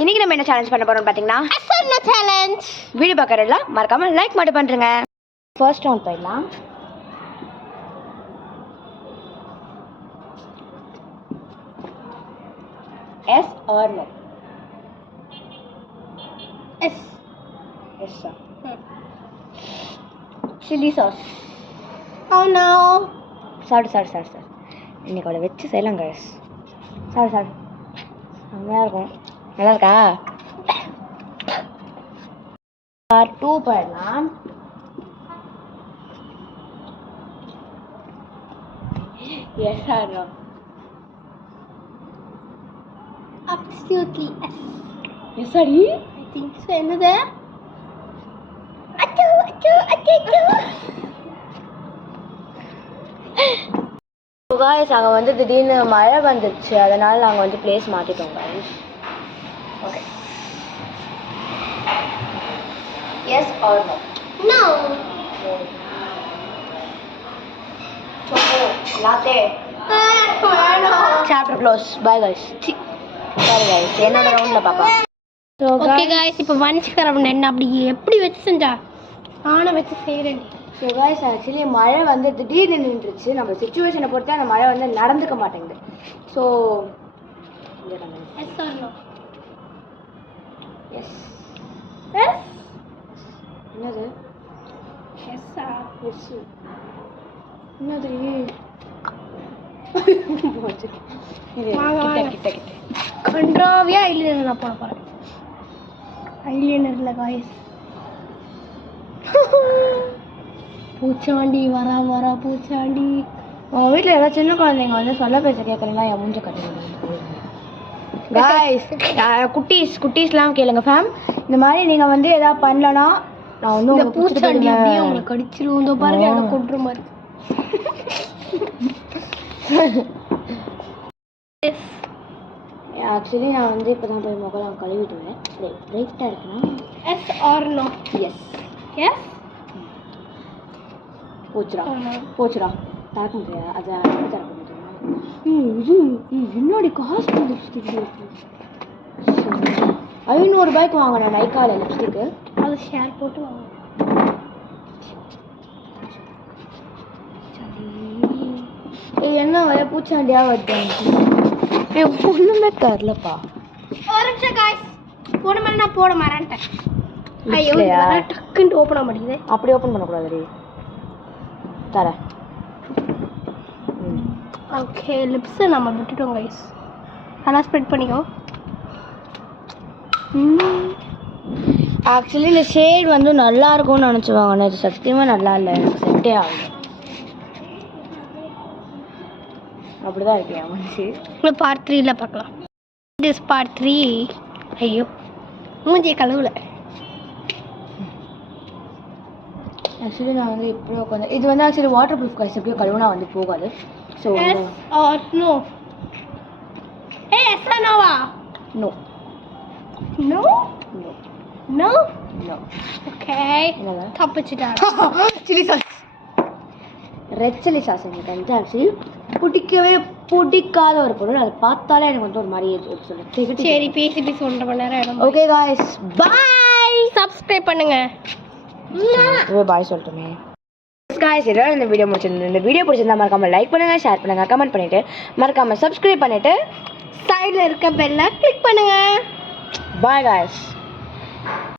இன்னைக்கு நம்ம என்ன சேலஞ்ச் பண்ண போறோம் பாத்தீங்கன்னா அசர்ன சேலஞ்ச். வீடியோ பார்க்கறதுல மறக்காம லைக் மட்டும் பண்ணுங்க. ஃபர்ஸ்ட் ரவுண்ட் போயிடலாம். Yes or no? Yes. Yes sir. Chilli sauce. Oh no. சாப்பிடு. இன்னைக்கு அவளை வச்சு செய்யலாம் கைஸ். சாப்பிடு. செம்மையாக இருக்கும். நல்லா இருக்கா? பார்ட் 2 போயிடலாம். Yes or no? Absolutely yes. Yes ஆடி? I think so. என்னது? அச்சோ. காய்ஸ் அங்கே வந்து திடீர்னு மழை வந்துடுச்சு, அதனால் நாங்கள் வந்து பிளேஸ் மாற்றிட்டோம் guys. Okay. Yes or no? No. Choco latte. Chapter close. Bye guys. Sorry guys, என்னோட ரவுண்டில் பாப்பா. ஓகே गाइस, இப்போ வஞ்சிக்க ரவுண்ட் என்ன அப்படி எப்படி வச்சு செஞ்சா நானும் வச்சு செய்கிறேன். ஸோ காய்ஸ் ஆக்சுவலி மழை வந்து திடீர்னு நின்றுச்சு. நம்ம சுச்சுவேஷனை பொறுத்து அந்த மழை வந்து நடந்துக்க மாட்டேங்குது. So yes or no? Yes. Yes. என்னது? Yes or yes. என்னது? கிட்ட கன்றாவியா ஐலைனர் நான் போட போகிறேன். ஐலைனரில் காய்ஸ் பூச்சாண்டி வரா பூச்சாண்டி. உங்கள் வீட்டில் ஏதாவது சின்ன குழந்தைங்க வந்து சொல்ல பேச கேட்குறீங்களா? என் மூஞ்ச கட்டுங்க காய்ஸ். குட்டீஸ்லாம் கேளுங்க ஃபேம். இந்த மாதிரி நீங்கள் வந்து எதாவது பண்ணலன்னா நான் வந்து இந்த பூச்சாண்டி அப்படியே உங்களை கடிச்சிருவோம். இந்த பாருங்க எனக்கு கொட்டுற மாதிரி. ஆக்சுவலி நான் வந்து இப்போ தான் போய் முகம் கழுவிட்டுவேன். ரைட்டாக இருக்குன்னா yes or no? Yes. Yes. போச்சுடா திறக்க முடியாது. அதை திறக்க முடியாது. இது என்னோட காஸ்ட் லிப்ஸ்டிக் 500 ரூபாய்க்கு வாங்கினேன் நைக்கால லிப்ஸ்டிக்கு. அது ஷேர் போட்டு வாங்க. என்ன வர பூச்சாண்டியா வருது? ஒன்றுமே தரலப்பா. ஒரு நிமிஷம் காய்ஸ், நான் போட மாட்டேன். ஐயோ டக்குன்னு ஓப்பன் ஆக மாட்டேங்குது. அப்படி ஓப்பன் பண்ணக்கூடாது. தரேன். ஓகே, லிப்ஸை நம்ம விட்டுட்டோம் கைஸ். நல்லா ஸ்ப்ரெட் பண்ணிக்கோ. ஆக்சுவலி இந்த ஷேட் வந்து நல்லா இருக்கும்னு நினச்சி வாங்கினது. சத்தியமாக நல்லா இல்லை, எனக்கு செட்டே ஆகல. அப்படிதான் இருக்கேன் மனுச்சு. பார்ட் 3ல பார்க்கலாம். This part 3. ஐயோ மூஞ்சி கழுவுல. ஆக்சுவலி நான் வந்து இப்படி உட்காந்து இது வந்து ஆக்சுவலி வாட்டர் ப்ரூஃப் கைஸ். எப்படியோ கழுவுனா வந்து போகாது. So yes or no? Yes or நோவா? No. No no no no. Okay, என்னங்க? தப்பிச்சிட்டா. Chilli sauce. Red chilli sauce எனக்கு வந்து ஆக்சுவலி பிடிக்காத ஒரு பொருள். அதை பார்த்தாலே எனக்கு வந்து ஒரு மாதிரி சொல்லுங்க. சரி, பேசி 1.5 மணி நேரம். ஓகே காய்ஸ், பாய். சப்ஸ்கிரைப் பண்ணுங்க. பாய் சொல்லிட்டுமே காய்ஸ். இதோட இந்த வீடியோ முடிச்சிருந்தேன். இந்த வீடியோ பிடிச்சிருந்தா மறக்காம லைக் பண்ணுங்க, ஷேர் பண்ணுங்க, கமெண்ட் பண்ணிட்டு மறக்காம சப்ஸ்கிரைப் பண்ணிட்டு சைடில் இருக்க பெல்லை கிளிக் பண்ணுங்க. Bye guys.